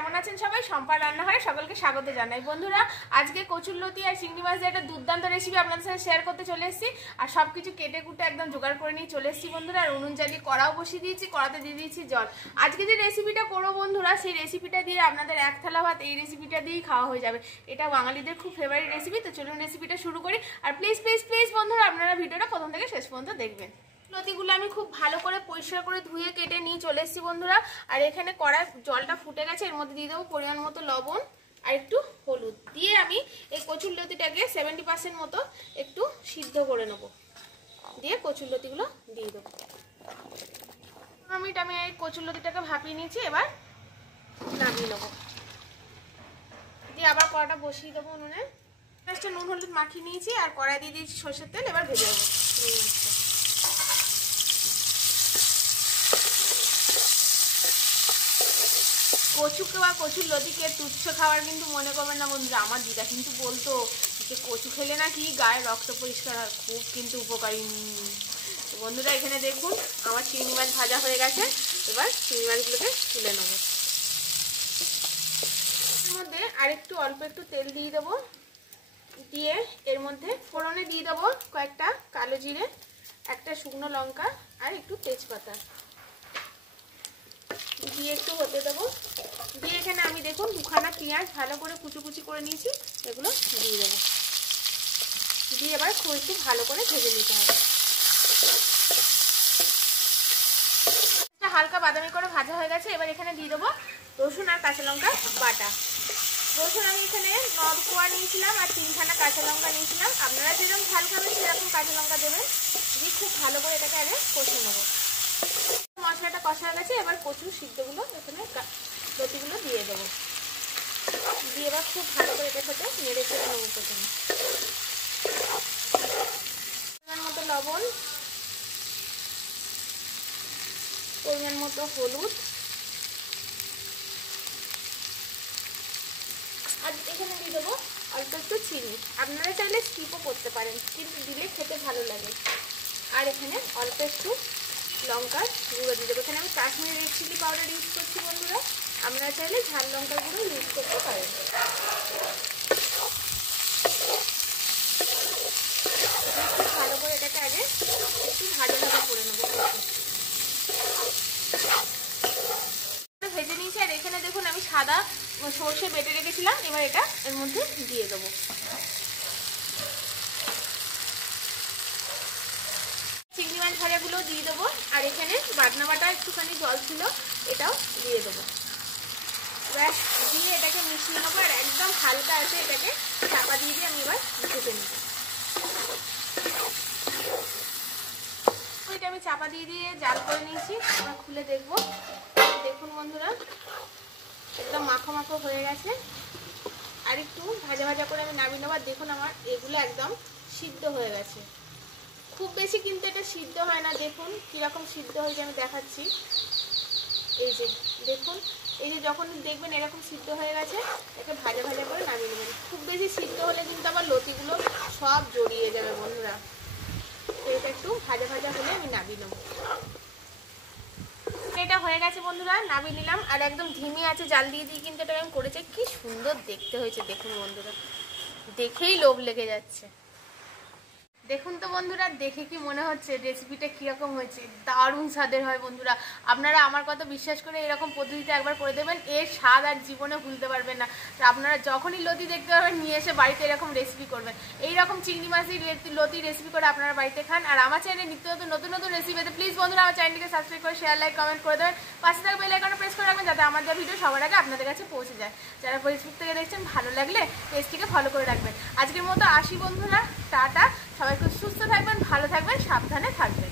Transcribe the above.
কেমন আছেন সবাই? সম্পার রান্নাঘরে সকলকে স্বাগত জানাই। বন্ধুরা, আজকে কচুরলতি আর চিংড়ি মাছ দিয়ে একটা দুর্দান্ত রেসিপি আপনাদের সাথে শেয়ার করতে চলে এসেছি। আর সবকিছু কেটে কুটে একদম জোগাড় করে নিয়ে চলে এসেছি বন্ধুরা। আর উনুন জ্বালিয়ে কড়াও বসিয়ে দিয়েছি, কড়াতে দিয়ে দিয়েছি জল। আজকে যে রেসিপিটা করবো বন্ধুরা, সেই রেসিপিটা দিয়ে আপনাদের এক থালা ভাত এই রেসিপিটা দিয়েই খাওয়া হয়ে যাবে। এটা বাঙালিদের খুব ফেভারিট রেসিপি। তো চলুন রেসিপিটা শুরু করি। আর প্লিজ প্লিজ প্লিজ বন্ধুরা, আপনারা ভিডিওটা প্রথম থেকে শেষ পর্যন্ত দেখবেন। লতিগুলো আমি খুব ভালো করে পরিষ্কার করে ধুয়ে কেটে নিয়ে চলে এসেছি বন্ধুরা। আর এখানে কড়াই জলটা ফুটে গেছে, এর মধ্যে দিয়ে দেবো পরিমাণ মতো লবণ আর একটু হলুদ দিয়ে আমি এই কচুরলতিটাকে 70% মতো একটু সিদ্ধ করে নেব। দিয়ে কচুরলতিগুলো দিয়ে দেবো। আমি এই কচুরলতিটাকে ভাপিয়ে নিয়েছি, এবার নামিয়ে নেবো। দিয়ে আবার কড়াটা বসিয়ে দেবো উনুনে। ফার্স্টে নুন হলুদ মাখিয়ে নিয়েছি আর কড়াই দিয়ে দিয়েছি সরষের তেল। এবার ভেজে দেবো কচুকে বা কচুর লতিকে তুচ্ছ খাওয়ার কিন্তু মনে করবেন না বন্ধুরা। আমার দিদা কিন্তু বলতো যে কচু খেলে নাকি গায়ে রক্ত পরিষ্কার হয়, খুব কিন্তু উপকারী। বন্ধুরা, এখানে দেখুন আমার চিংড়ি মাছ ভাজা হয়ে গেছে। এবার চিংড়ি মাছগুলোকে তুলে নেবো। এর মধ্যে আরেকটু অল্প একটু তেল দিয়ে দেবো। দিয়ে এর মধ্যে ফোড়নে দিয়ে দেবো কয়েকটা কালো জিরে, একটা শুকনো লঙ্কা আর একটু তেজপাতা দিয়ে একটু হতে দেবো। দিয়ে এখানে আমি দেখুন দুখানা পেঁয়াজ ভালো করে কুচি কুচি করে নিয়েছি, এগুলো দিয়ে দেবো। দিয়ে এবার খুব একটু ভালো করে ভেজে নিতে হবে। হালকা বাদামি করে ভাজা হয়ে গেছে। এবার এখানে দিয়ে দেবো রসুন আর কাঁচা লঙ্কা বাটা। রসুন আমি এখানে 9 কোয়া নিয়েছিলাম আর 3খানা কাঁচা লঙ্কা নিয়েছিলাম। আপনারা যেরকম ঝাল খাবেন সেরকম কাঁচা লঙ্কা দেবেন। দিয়ে খুব ভালো করে এটাকে আগে কষে নেবো। মশলাটা কষা হয়ে গেছে, এবার কচুর সিদ্ধগুলো এখানে লতিগুলো দিয়ে দেবো। দিয়ে এবার খুব ভালো করে এটার সাথে নেড়ে চেড়ে নেবো। প্রথমে পরিমাণ মতো লবণ, পরিমাণ মতো হলুদ আর এখানে দিয়ে দেবো অল্প একটু চিনি। আপনারা চাইলে স্কিপও করতে পারেন, কিন্তু দিলে খেতে ভালো লাগে। আর এখানে অল্প একটু লঙ্কার গুঁড়ো দিয়ে দেবো। এখানে আমি Kashmiri red chilli powder use করছি বন্ধুরা। আপনারা চাইলে ঝাল লঙ্কার গুঁড়ো ইউজ করতে পারেন। খুব ভালো করে এটাকে আগে একটু ভাজা ভাজা করে নেবো। ভেজে নিয়েছি। আর এখানে দেখুন আমি সাদা সর্ষে বেটে রেখেছিলাম, এবার এটা এর মধ্যে দিয়ে দেবো। চিংড়ি মাছ ভাজাগুলো দিয়ে দেবো। আর এখানে বাটনা বাটা একটুখানি জল ছিল, এটাও দিয়ে দেবো। ব্যাস, দিয়ে এটাকে মিশিয়ে নেবো। আর একদম হালকা আছে এটাকে চাপা দিয়ে দিয়ে আমি এবার ভেজে নেবো। ওইটা আমি চাপা দিয়ে দিয়ে জাল করে নিয়েছি। এবার খুলে দেখবো। দেখুন বন্ধুরা, একদম মাখো মাখো হয়ে গেছে। আর একটু ভাজা ভাজা করে আমি নামিয়ে নেবো। দেখুন আমার এগুলো একদম সিদ্ধ হয়ে গেছে। খুব বেশি কিন্তু এটা সিদ্ধ হয় না। দেখুন কীরকম সিদ্ধ হয়েছে আমি দেখাচ্ছি। এই যে দেখুন, এই যে যখন দেখবেন এরকম সিদ্ধ হয়ে গেছে, একে ভাজা ভাজা করে নামিয়ে নেবেন। খুব বেশি সিদ্ধ হলে কিন্তু আবার লতিগুলো সব জড়িয়ে যাবে বন্ধুরা। তো এটা একটু ভাজা ভাজা হলে আমি নামিয়ে নেবো। এটা হয়ে গেছে বন্ধুরা, নামিয়ে নিলাম। আর একদম ধিমি আছে জাল দিয়ে দিয়ে কিন্তু এটা আমি করেছি। কি সুন্দর দেখতে হয়েছে দেখুন বন্ধুরা, দেখেই লোভ লেগে যাচ্ছে। দেখুন তো বন্ধুরা, দেখে কি মনে হচ্ছে রেসিপিটা কীরকম হয়েছে? দারুণ স্বাদের হয় বন্ধুরা। আপনারা আমার কথা বিশ্বাস করে এরকম পদ্ধতিতে একবার করে দেবেন, এর স্বাদ আর জীবনে ভুলতে পারবেন না। আপনারা যখনই লতি দেখতে পাবেন নিয়ে এসে বাড়িতে এরকম রেসিপি করবেন। এইরকম চিংড়ি মাছের লতি রেসিপি করে আপনারা বাড়িতে খান। আর আমার চ্যানেলে নিত্য নতুন নতুন রেসিপি পেতে প্লিজ বন্ধুরা আমার চ্যানেলটিকে সাবস্ক্রাইব করে শেয়ার লাইক কমেন্ট করে দেবেন। পাশে থাকা বেল আইকনে প্রেস করে রাখবেন যাতে আমার যা ভিডিও সবার আগে আপনাদের কাছে পৌঁছে যায়। যারা ফেসবুক থেকে দেখছেন ভালো লাগলে পেজটিকে ফলো করে রাখবেন। আজকের মতো আসি বন্ধুরা, টাটা। সবাই খুব সুস্থ থাকবেন, ভালো থাকবেন, সাবধানে থাকবেন।